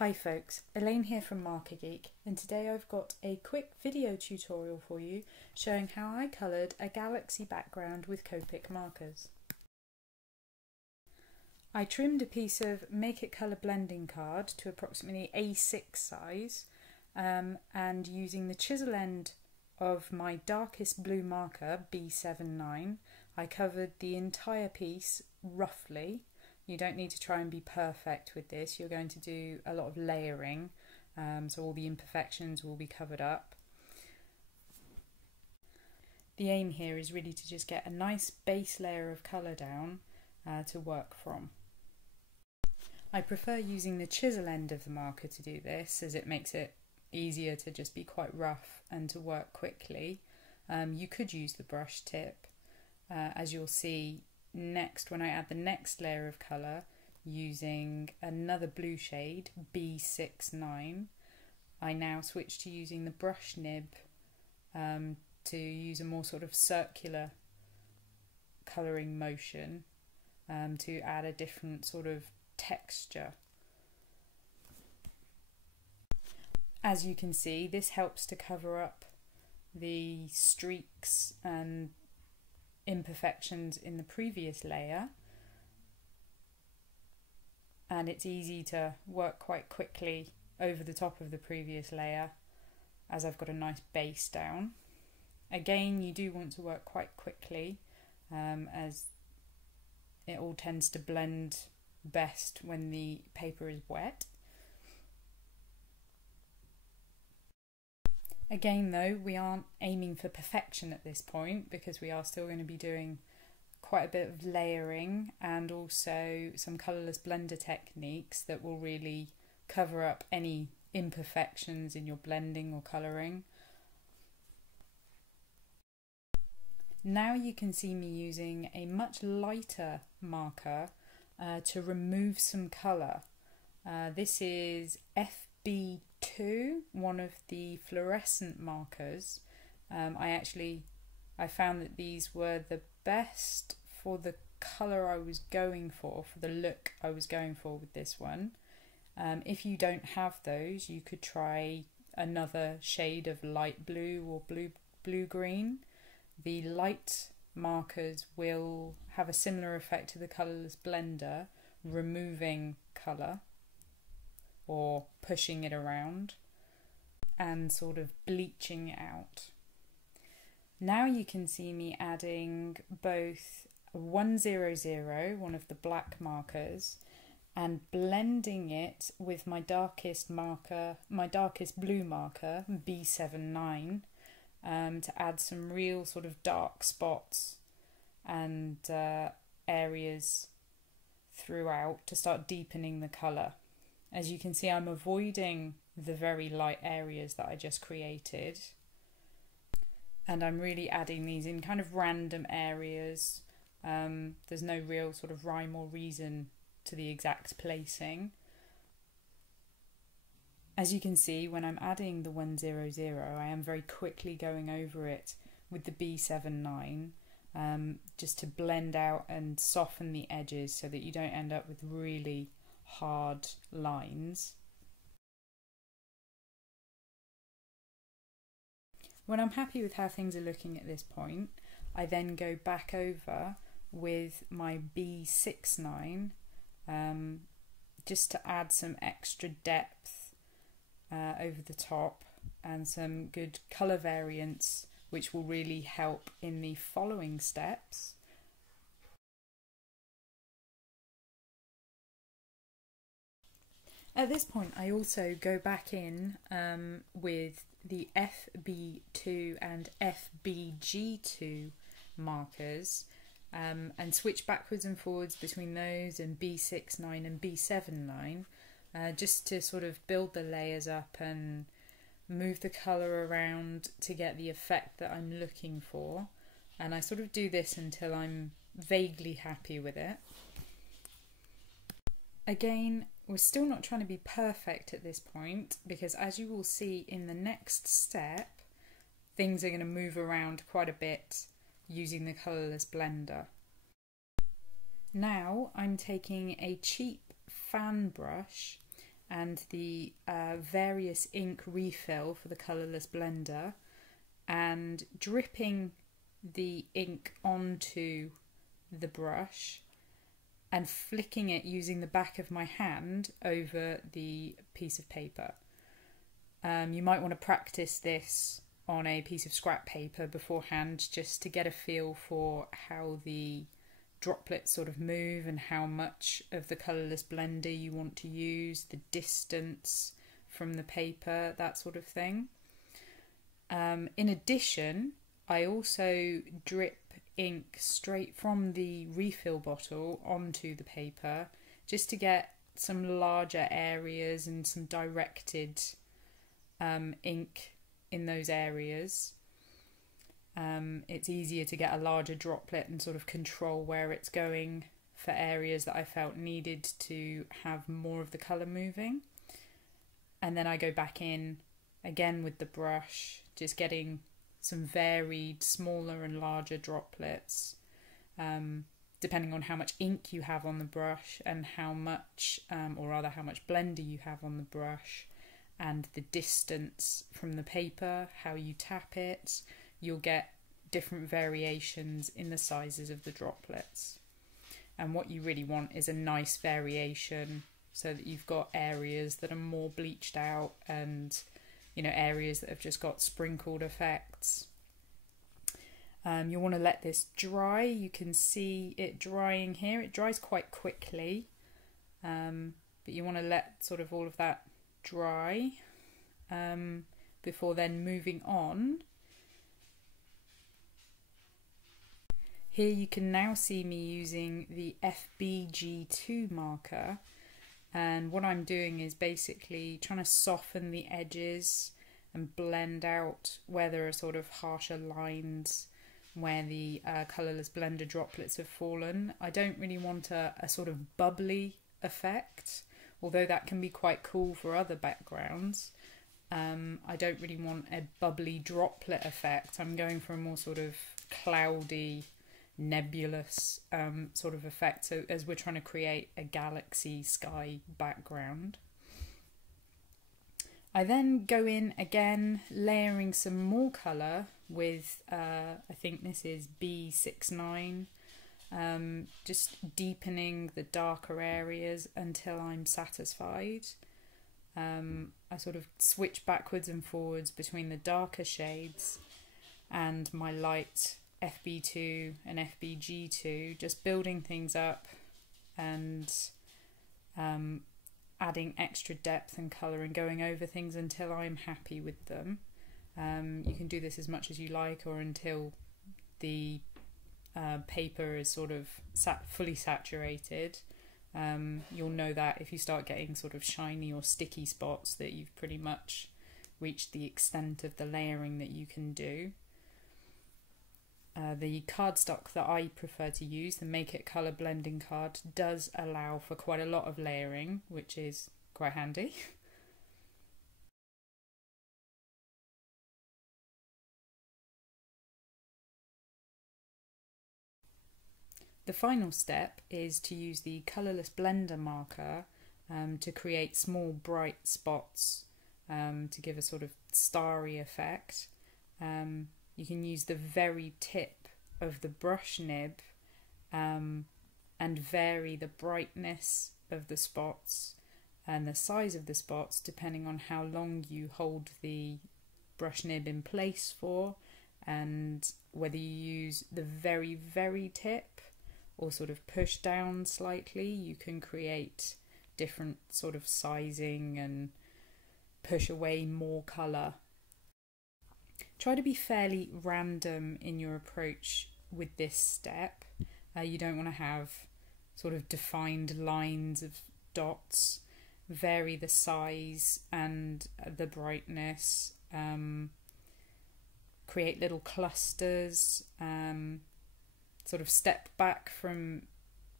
Hi folks, Elaine here from Marker Geek, and today I've got a quick video tutorial for you showing how I coloured a galaxy background with Copic markers. I trimmed a piece of Make It Colour blending card to approximately A6 size and using the chisel end of my darkest blue marker B79 I covered the entire piece roughly. You don't need to try and be perfect with this, you're going to do a lot of layering, so all the imperfections will be covered up. The aim here is really to just get a nice base layer of colour down to work from. I prefer using the chisel end of the marker to do this, as it makes it easier to just be quite rough and to work quickly. You could use the brush tip, as you'll see next when I add the next layer of colour using another blue shade B69. I now switch to using the brush nib to use a more sort of circular colouring motion to add a different sort of texture. As you can see, this helps to cover up the streaks and imperfections in the previous layer, and it's easy to work quite quickly over the top of the previous layer as I've got a nice base down. Again, you do want to work quite quickly as it all tends to blend best when the paper is wet. Again though, we aren't aiming for perfection at this point because we are still going to be doing quite a bit of layering and also some colourless blender techniques that will really cover up any imperfections in your blending or colouring. Now you can see me using a much lighter marker to remove some colour. This is FB2, one of the fluorescent markers. I found that these were the best for the colour I was going for the look I was going for with this one. If you don't have those, you could try another shade of light blue or blue-green. The light markers will have a similar effect to the colourless blender, removing colour or pushing it around and sort of bleaching it out. Now you can see me adding both 100, one of the black markers, and blending it with my darkest marker, my darkest blue marker, B79, to add some real sort of dark spots and areas throughout to start deepening the colour. As you can see, I'm avoiding the very light areas that I just created, and I'm really adding these in kind of random areas. There's no real sort of rhyme or reason to the exact placing. As you can see, when I'm adding the 100, I am very quickly going over it with the B79 just to blend out and soften the edges so that you don't end up with really hard lines. When I'm happy with how things are looking at this point, I then go back over with my B69 just to add some extra depth over the top and some good colour variance, which will really help in the following steps. At this point, I also go back in with the FB2 and FBG2 markers and switch backwards and forwards between those and B69 and B79 just to sort of build the layers up and move the colour around to get the effect that I'm looking for. And I sort of do this until I'm vaguely happy with it. Again, we're still not trying to be perfect at this point because, as you will see in the next step, things are going to move around quite a bit using the colourless blender. Now I'm taking a cheap fan brush and the various ink refill for the colourless blender and dripping the ink onto the brush and flicking it using the back of my hand over the piece of paper. You might want to practice this on a piece of scrap paper beforehand just to get a feel for how the droplets sort of move and how much of the colourless blender you want to use, the distance from the paper, that sort of thing. In addition, I also drip ink straight from the refill bottle onto the paper just to get some larger areas and some directed ink in those areas. It's easier to get a larger droplet and sort of control where it's going for areas that I felt needed to have more of the colour moving. And then I go back in again with the brush, just getting some varied smaller and larger droplets, depending on how much ink you have on the brush and how much, or rather how much blender you have on the brush, and the distance from the paper, how you tap it. You'll get different variations in the sizes of the droplets. And what you really want is a nice variation so that you've got areas that are more bleached out and, you know, areas that have just got sprinkled effects. You'll want to let this dry. You can see it drying here. It dries quite quickly, but you want to let sort of all of that dry before then moving on. Here you can now see me using the FBG2 marker, and what I'm doing is basically trying to soften the edges and blend out where there are sort of harsher lines where the colourless blender droplets have fallen. I don't really want a sort of bubbly effect, although that can be quite cool for other backgrounds. I don't really want a bubbly droplet effect. I'm going for a more sort of cloudy, nebulous sort of effect, so as we're trying to create a galaxy sky background. I then go in again, layering some more colour with, I think this is B69, just deepening the darker areas until I'm satisfied. I sort of switch backwards and forwards between the darker shades and my light FB2 and FBG2, just building things up and adding extra depth and colour and going over things until I'm happy with them. You can do this as much as you like or until the paper is sort of fully saturated. You'll know that if you start getting sort of shiny or sticky spots that you've pretty much reached the extent of the layering that you can do. The cardstock that I prefer to use, the Make It Colour blending card, does allow for quite a lot of layering, which is quite handy. The final step is to use the colourless blender marker to create small bright spots to give a sort of starry effect. You can use the very tip of the brush nib and vary the brightness of the spots and the size of the spots depending on how long you hold the brush nib in place for, and whether you use the very, very tip or sort of push down slightly. You can create different sort of sizing and push away more colour. Try to be fairly random in your approach with this step. You don't want to have sort of defined lines of dots. Vary the size and the brightness. Create little clusters. Sort of step back from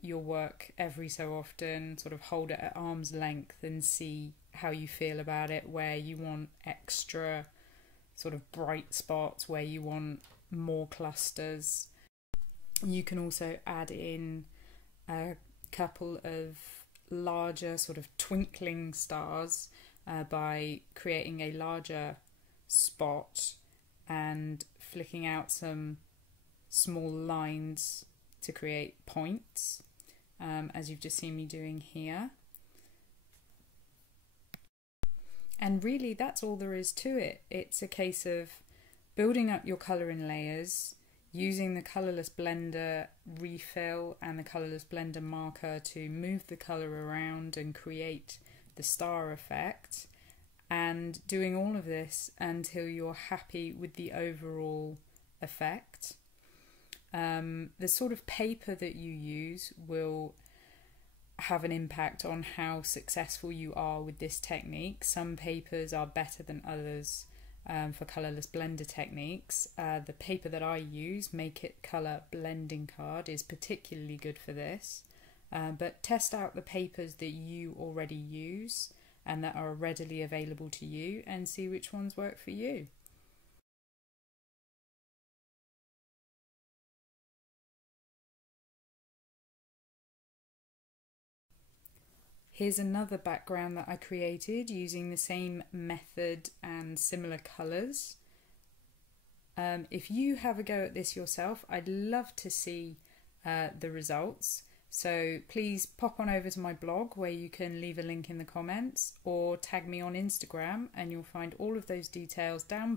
your work every so often. Sort of hold it at arm's length and see how you feel about it, where you want extra sort of bright spots, where you want more clusters. You can also add in a couple of larger sort of twinkling stars by creating a larger spot and flicking out some small lines to create points, as you've just seen me doing here. And really that's all there is to it. It's a case of building up your colour in layers, using the colourless blender refill and the colourless blender marker to move the colour around and create the star effect, and doing all of this until you're happy with the overall effect. The sort of paper that you use will have an impact on how successful you are with this technique. Some papers are better than others for colourless blender techniques. The paper that I use, Make It Colour Blending Card, is particularly good for this. But test out the papers that you already use and that are readily available to you and see which ones work for you. Here's another background that I created using the same method and similar colours. If you have a go at this yourself, I'd love to see the results. So please pop on over to my blog where you can leave a link in the comments, or tag me on Instagram and you'll find all of those details down below.